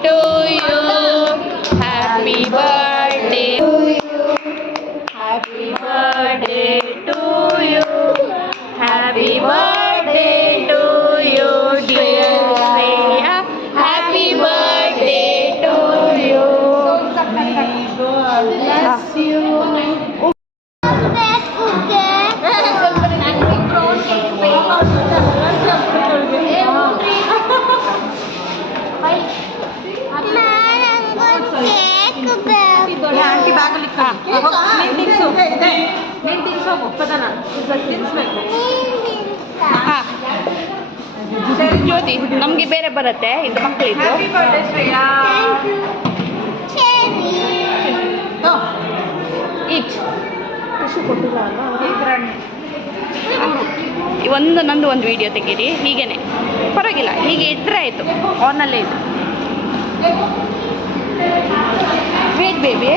to you. Happy birthday to you. Happy birthday to you. Happy birthday to you, dear Shreya. Happy birthday to you. May God bless you. Aunty ಬಾಗಲಿ ನೀನು ತಿನ್ಸು ಒಪ್ಪದನ ತಿನ್ಸ್ಬೇಕು. ಜ್ಯೋತಿ ನಮಗೆ ಬೇರೆ ಬರುತ್ತೆ ಇದು ಮಕ್ಕಳಿದ್ದು. Happy birthday Shreya. ಈಚ್ ಖುಷಿ ಕೊಟ್ಟಿಲ್ಲ ಒಂದು ನಂದು ಒಂದು ವಿಡಿಯೋ ತೆಗೀರಿ ಹೀಗೇನೆ ಪರವಾಗಿಲ್ಲ ಹೀಗೆ ಇಟ್ಟರೆ ಆಯಿತು ಆನಲ್ಲೇ ಇದು ವೇಟ್ ಬೇಬಿ